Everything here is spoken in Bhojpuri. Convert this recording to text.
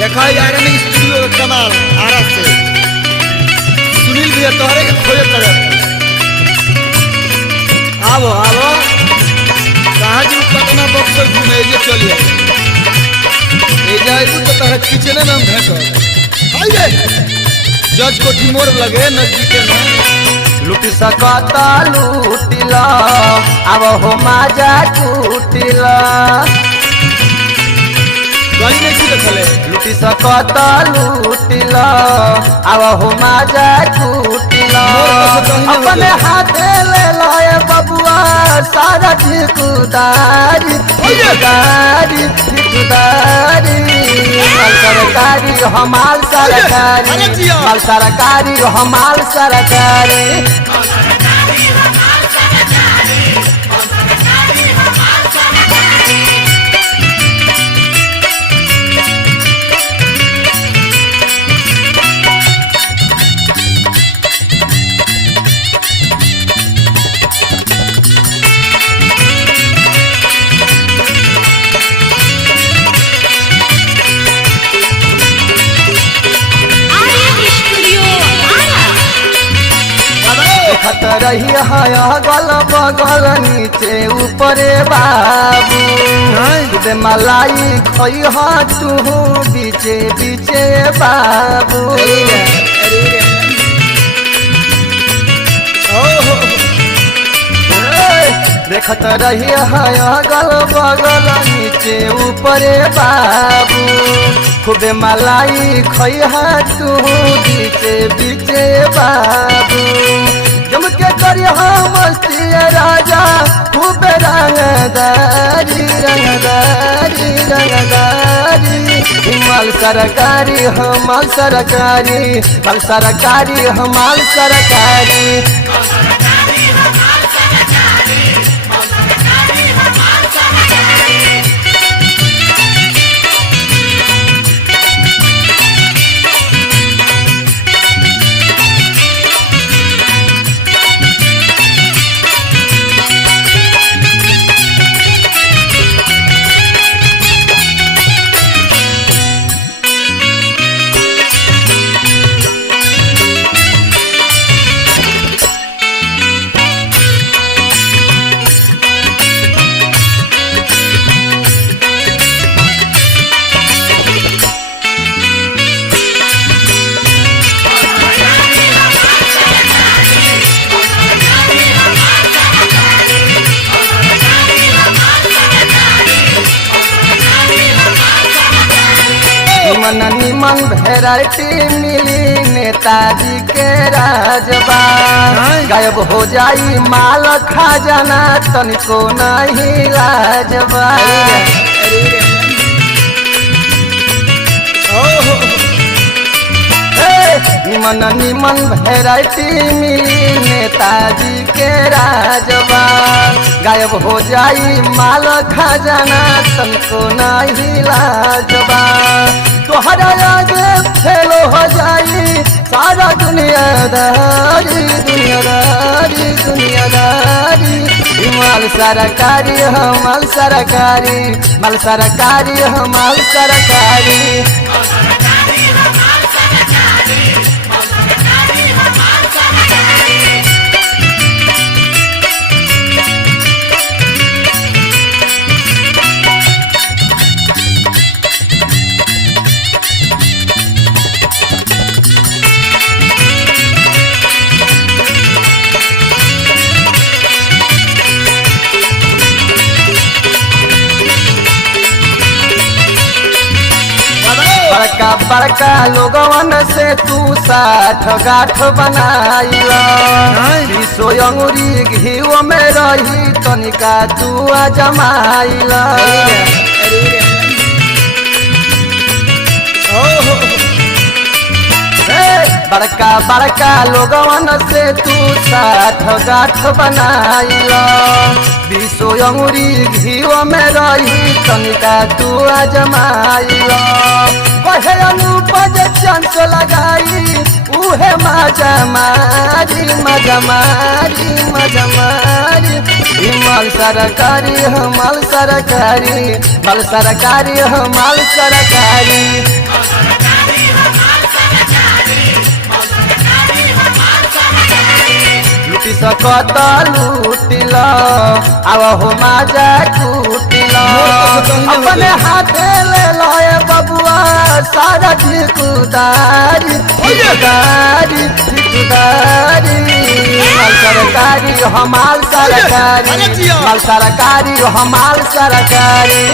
देखा आयरन स्टूडियो कमाल आरस से सुनील भैया तोहरे के खोजे तरफ आवो आवो कहाँ जी पटना बक्सर घूमे जे चलिए ए जाइबू तो तोहरा किचने में हम भेंटो आइए जज कोठी मोड़ लगे नजदीके में लुटी सकता लूटिला अब हो माजा टूटिला गली नहीं छी रखले लुटी सकता लूटिला अब हो माजा टूटिला अपने हाथे ले लाए बबुआ सारा ठिकदारी ठिकदारी ठिकदारी माल सरकारी हमाल सरकारी माल सरकारी हमाल सरकारी खत रही है अगल बगल नीचे ऊपरे बाबू दे मलाई खई ह तू बीचे बीचे बाबू देखत रही है अगल बगल नीचे ऊपरे बाबू खूबे मलाई खई ह तू बीचे बीचे बाबू जम के करी मस्ती राजा खूब रंगदारी रंगदारी रंगदारी माल सरकारी हमाल सरकारी माल सरकारी हमाल सरकारी निमन निमन वेराइटी मिली नेताजी के राजबा गायब हो जाई माल खजाना तनिको नहीं लाजबा निमन निमन वेराइटी मिली नेताजी के राजबा गायब हो जाई माल खजाना तनिको नहीं लाजबा तोहरा आगे फेलो हो जाई सारा दुनियादारी दुनियादारी दुनियादारी माल सरकारी हमाल सरकारी माल सरकारी हमाल सरकारी बड़का बड़का लोगवन से तू साठ गाठ बनाइला सो अंगुरी घीव में रही तनिका तू जमाइला बड़का बड़का लोगवन से तू साठ गाठ बनाइला बीसो अंगुरी घीव में रही तनिका तू जमाइला कहे अनुपज चांस लगाई उहे मजा मारी मजा मारी मजा मारी माल सरकारी हमाल सरकारी माल सरकारी हमाल सरकारी सकत लूटिल अब हो माजा कुटिल अपने हाथे ले लए बबुआ सारा ठिकुदारी ठिकुदारी ठिकुदारी माल सरकारी हमाल सरकारी माल सरकारी हमाल सरकारी